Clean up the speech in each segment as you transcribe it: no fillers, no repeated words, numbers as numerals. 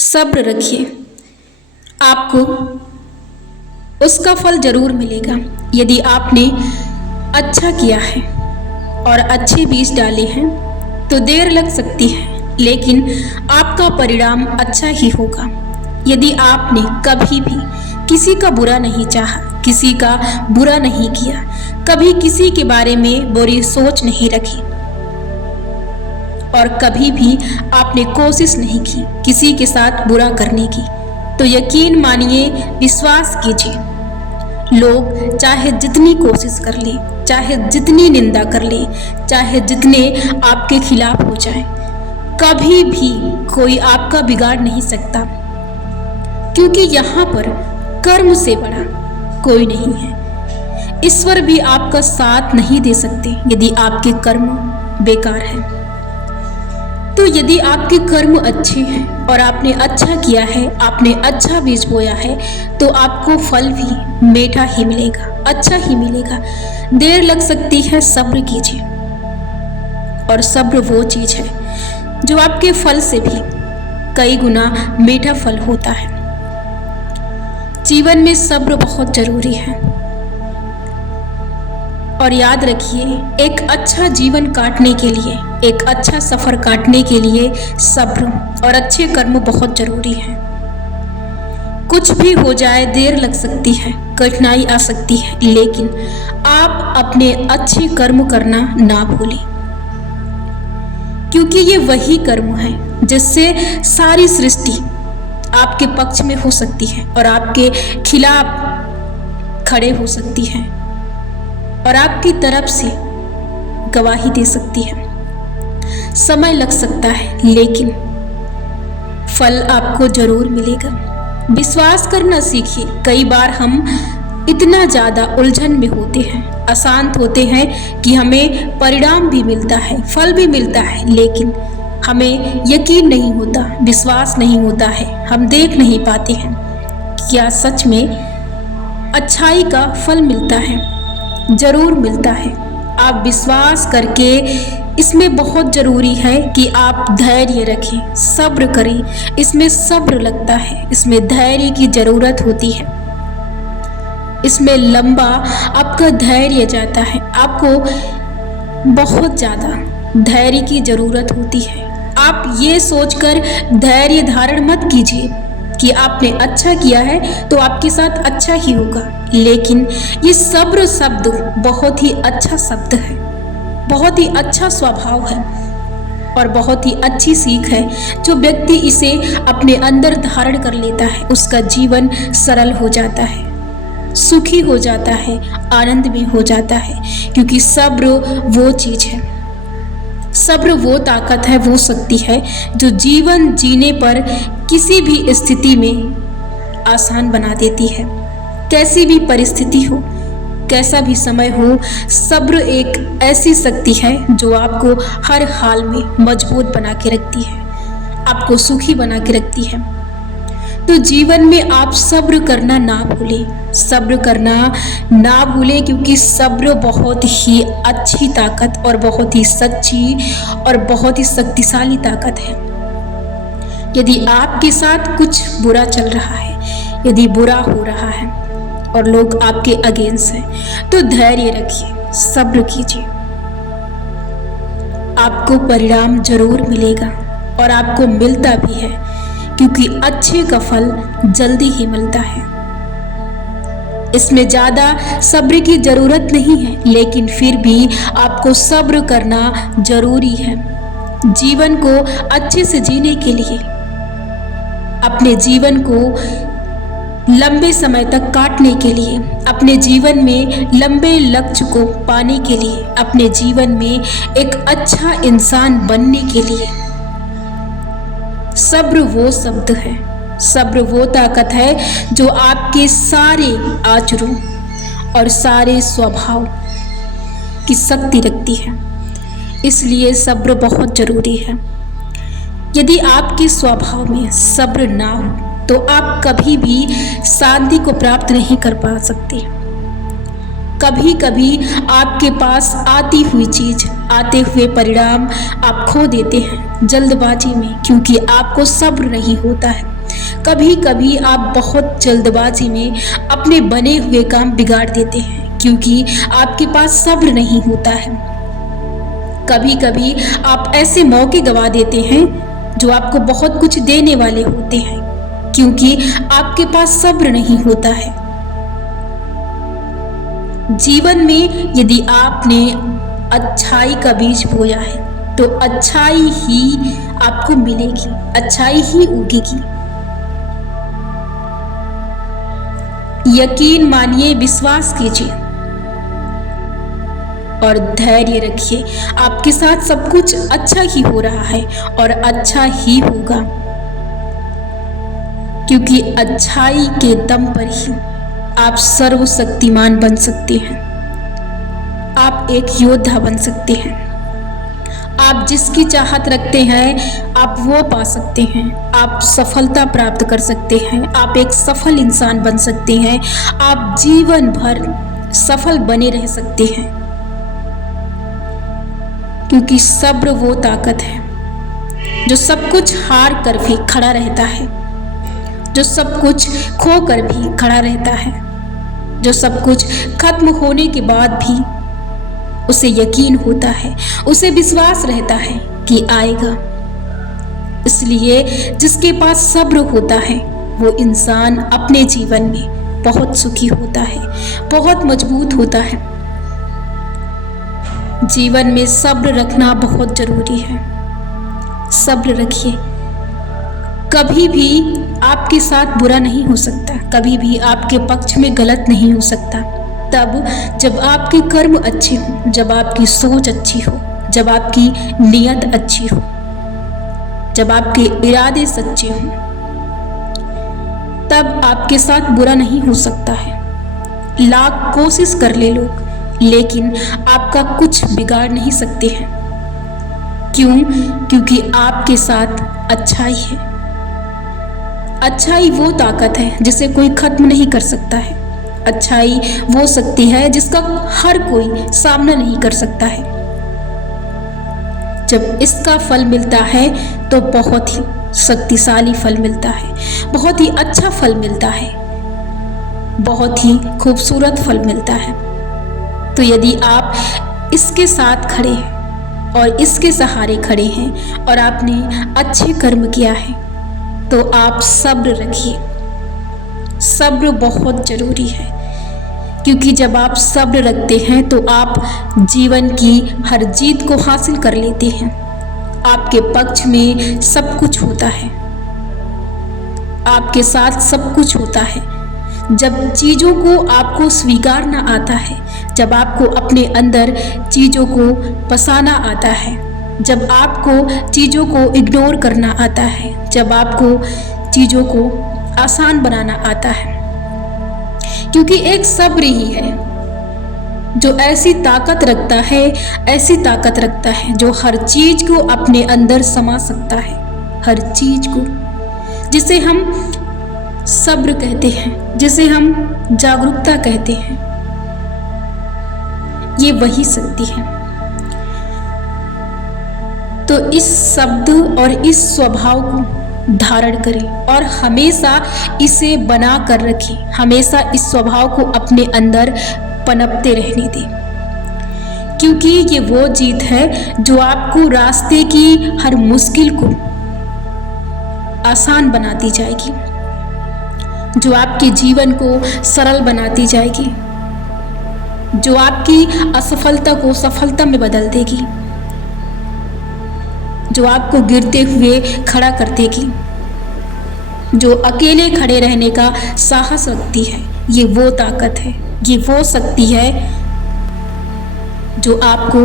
सब्र रखिए, आपको उसका फल जरूर मिलेगा। यदि आपने अच्छा किया है और अच्छे बीज डाले हैं तो देर लग सकती है, लेकिन आपका परिणाम अच्छा ही होगा। यदि आपने कभी भी किसी का बुरा नहीं चाहा, किसी का बुरा नहीं किया, कभी किसी के बारे में बुरी सोच नहीं रखी और कभी भी आपने कोशिश नहीं की किसी के साथ बुरा करने की, तो यकीन मानिए, विश्वास कीजिए, लोग चाहे जितनी कोशिश कर ले, चाहे जितनी निंदा कर ले, चाहे जितने आपके खिलाफ हो जाए, कभी भी कोई आपका बिगाड़ नहीं सकता, क्योंकि यहाँ पर कर्म से बड़ा कोई नहीं है। ईश्वर भी आपका साथ नहीं दे सकते यदि आपके कर्म बेकार हैं। तो यदि आपके कर्म अच्छे हैं और आपने अच्छा किया है, आपने अच्छा बीज बोया है, तो आपको फल भी मीठा ही मिलेगा, अच्छा ही मिलेगा। देर लग सकती है, सब्र कीजिए। और सब्र वो चीज है जो आपके फल से भी कई गुना मीठा फल होता है। जीवन में सब्र बहुत जरूरी है और याद रखिए, एक अच्छा जीवन काटने के लिए, एक अच्छा सफर काटने के लिए सब्र और अच्छे कर्म बहुत जरूरी है। कुछ भी हो जाए, देर लग सकती है, कठिनाई आ सकती है, लेकिन आप अपने अच्छे कर्म करना ना भूलें, क्योंकि ये वही कर्म है जिससे सारी सृष्टि आपके पक्ष में हो सकती है और आपके खिलाफ खड़े हो सकती है और आपकी तरफ से गवाही दे सकती है। समय लग सकता है, लेकिन फल आपको जरूर मिलेगा। विश्वास करना सीखिए। कई बार हम इतना ज़्यादा उलझन में होते हैं, अशांत होते हैं कि हमें परिणाम भी मिलता है, फल भी मिलता है, लेकिन हमें यकीन नहीं होता, विश्वास नहीं होता है, हम देख नहीं पाते हैं क्या सच में अच्छाई का फल मिलता है। जरूर मिलता है। आप विश्वास करके, इसमें बहुत जरूरी है कि आप धैर्य रखें, सब्र करें। इसमें सब्र लगता है, इसमें धैर्य की जरूरत होती है, इसमें लंबा आपका धैर्य जाता है। आपको बहुत ज़्यादा धैर्य की जरूरत होती है। आप ये सोचकर धैर्य धारण मत कीजिए कि आपने अच्छा किया है तो आपके साथ अच्छा ही होगा, लेकिन ये सब्र शब्द बहुत ही अच्छा शब्द है, बहुत ही अच्छा स्वभाव है और बहुत ही अच्छी सीख है। जो व्यक्ति इसे अपने अंदर धारण कर लेता है, उसका जीवन सरल हो जाता है, सुखी हो जाता है, आनंद में हो जाता है, क्योंकि सब्र वो चीज है, सब्र वो ताकत है, वो शक्ति है जो जीवन जीने पर किसी भी स्थिति में आसान बना देती है। कैसी भी परिस्थिति हो, कैसा भी समय हो, सब्र एक ऐसी शक्ति है जो आपको हर हाल में मजबूत बना के रखती है, आपको सुखी बना के रखती है। तो जीवन में आप सब्र करना ना भूलें, सब्र करना ना भूलें, क्योंकि सब्र बहुत ही अच्छी ताकत और बहुत ही सच्ची और बहुत ही शक्तिशाली ताकत है। यदि आपके साथ कुछ बुरा चल रहा है, यदि बुरा हो रहा है और लोग आपके अगेंस्ट हैं, तो धैर्य रखिए, सब्र कीजिए। आपको परिणाम जरूर मिलेगा और आपको मिलता भी है, क्योंकि अच्छे का फल जल्दी ही मिलता है। इसमें ज़्यादा सब्र की ज़रूरत नहीं है, लेकिन फिर भी आपको सब्र करना जरूरी है। जीवन को अच्छे से जीने के लिए, अपने जीवन को लंबे समय तक काटने के लिए, अपने जीवन में लंबे लक्ष्य को पाने के लिए, अपने जीवन में एक अच्छा इंसान बनने के लिए सब्र वो शब्द है, सब्र वो ताकत है जो आपके सारे आचरण और सारे स्वभाव की शक्ति रखती है। इसलिए सब्र बहुत जरूरी है। यदि आपके स्वभाव में सब्र ना हो तो आप कभी भी शांति को प्राप्त नहीं कर पा सकते। कभी कभी आपके पास आती हुई चीज, आते हुए परिणाम आप खो देते हैं जल्दबाजी में, क्योंकि आपको सब्र नहीं होता है। कभी कभी आप बहुत जल्दबाजी में अपने बने हुए काम बिगाड़ देते हैं, क्योंकि आपके पास सब्र नहीं होता है। कभी कभी आप ऐसे मौके गवा देते हैं जो आपको बहुत कुछ देने वाले होते हैं, क्योंकि आपके पास सब्र नहीं होता है। जीवन में यदि आपने अच्छाई का बीज बोया है तो अच्छाई ही आपको मिलेगी, अच्छाई ही उगेगी। यकीन मानिए, विश्वास कीजिए और धैर्य रखिए। आपके साथ सब कुछ अच्छा ही हो रहा है और अच्छा ही होगा, क्योंकि अच्छाई के दम पर ही आप सर्वशक्तिमान बन सकते हैं। आप एक योद्धा बन सकते हैं। आप जिसकी चाहत रखते हैं आप वो पा सकते हैं। आप सफलता प्राप्त कर सकते हैं। आप एक सफल इंसान बन सकते हैं। आप जीवन भर सफल बने रह सकते हैं, क्योंकि सब्र वो ताकत है जो सब कुछ हार कर भी खड़ा रहता है, जो सब कुछ खो कर भी खड़ा रहता है, जो सब कुछ खत्म होने के बाद भी उसे यकीन होता है, उसे विश्वास रहता है कि आएगा। इसलिए जिसके पास सब्र होता है वो इंसान अपने जीवन में बहुत सुखी होता है, बहुत मजबूत होता है। जीवन में सब्र रखना बहुत जरूरी है। सब्र रखिए। कभी भी आपके साथ बुरा नहीं हो सकता, कभी भी आपके पक्ष में गलत नहीं हो सकता। तब जब आपके कर्म अच्छे हों, जब आपकी सोच अच्छी हो, जब आपकी नीयत अच्छी हो, जब आपके इरादे सच्चे हों, तब आपके साथ बुरा नहीं हो सकता है। लाख कोशिश कर ले लोग, लेकिन आपका कुछ बिगाड़ नहीं सकते हैं। क्यों? क्योंकि आपके साथ अच्छाई है। अच्छाई वो ताकत है जिसे कोई खत्म नहीं कर सकता है। अच्छाई वो शक्ति है जिसका हर कोई सामना नहीं कर सकता है। जब इसका फल मिलता है तो बहुत ही शक्तिशाली फल मिलता है, बहुत ही अच्छा फल मिलता है, बहुत ही खूबसूरत फल मिलता है। तो यदि आप इसके साथ खड़े हैं और इसके सहारे खड़े हैं और आपने अच्छे कर्म किया है तो आप सब्र रखिए। सब्र बहुत जरूरी है, क्योंकि जब आप सब्र रखते हैं तो आप जीवन की हर जीत को हासिल कर लेते हैं। आपके पक्ष में सब कुछ होता है, आपके साथ सब कुछ होता है। जब चीज़ों को आपको स्वीकारना आता है, जब आपको अपने अंदर चीज़ों को पसाना आता है, जब आपको चीज़ों को इग्नोर करना आता है, जब आपको चीज़ों को आसान बनाना आता है, क्योंकि एक सब्र ही है जो ऐसी ताकत रखता है, ऐसी ताकत रखता है जो हर चीज़ को अपने अंदर समा सकता है। हर चीज़ को, जिसे हम सब्र कहते हैं, जिसे हम जागरूकता कहते हैं, ये वही शक्ति है। तो इस शब्द और इस स्वभाव को धारण करें और हमेशा इसे बना कर रखें। हमेशा इस स्वभाव को अपने अंदर पनपते रहने दें, क्योंकि ये वो जीत है जो आपको रास्ते की हर मुश्किल को आसान बनाती जाएगी, जो आपके जीवन को सरल बनाती जाएगी, जो आपकी असफलता को सफलता में बदल देगी, जो आपको गिरते हुए खड़ा कर देगी, जो अकेले खड़े रहने का साहस रखती है। ये वो ताकत है, ये वो शक्ति है जो आपको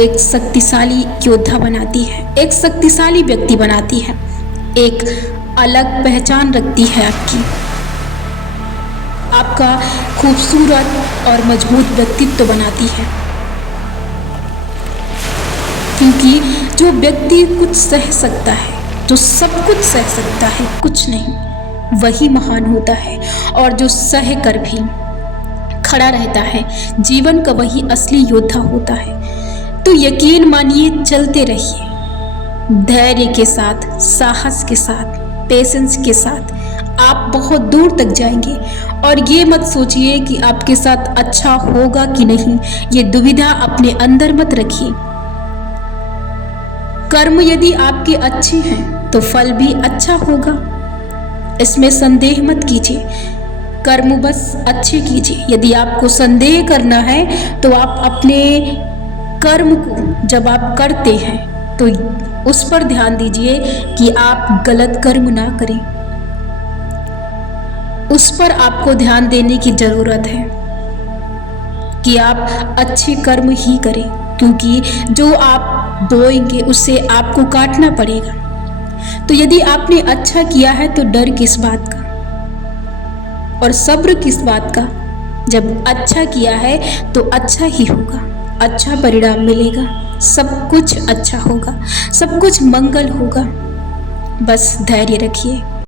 एक शक्तिशाली योद्धा बनाती है, एक शक्तिशाली व्यक्ति बनाती है, एक अलग पहचान रखती है आपकी, आपका खूबसूरत और मजबूत व्यक्तित्व बनाती है। क्योंकि जो व्यक्ति कुछ सह सकता है, जो सब कुछ सह सकता है, कुछ नहीं, वही महान होता है। और जो सह कर भी खड़ा रहता है, जीवन का वही असली योद्धा होता है। तो यकीन मानिए, चलते रहिए धैर्य के साथ, साहस के साथ, पेशेंस के साथ। आप बहुत दूर तक जाएंगे। और ये मत सोचिए कि आपके साथ अच्छा होगा कि नहीं, ये दुविधा अपने अंदर मत रखिए। कर्म यदि आपके अच्छे हैं तो फल भी अच्छा होगा, इसमें संदेह मत कीजिए। कर्म बस अच्छे कीजिए। यदि आपको संदेह करना है तो आप अपने कर्म को जब आप करते हैं तो उस पर ध्यान दीजिए कि आप गलत कर्म ना करें। उस पर आपको ध्यान देने की जरूरत है कि आप अच्छे कर्म ही करें, क्योंकि जो आप बोएंगे उससे आपको काटना पड़ेगा। तो यदि आपने अच्छा किया है तो डर किस बात का और सब्र किस बात का। जब अच्छा किया है तो अच्छा ही होगा, अच्छा परिणाम मिलेगा, सब कुछ अच्छा होगा, सब कुछ मंगल होगा। बस धैर्य रखिए।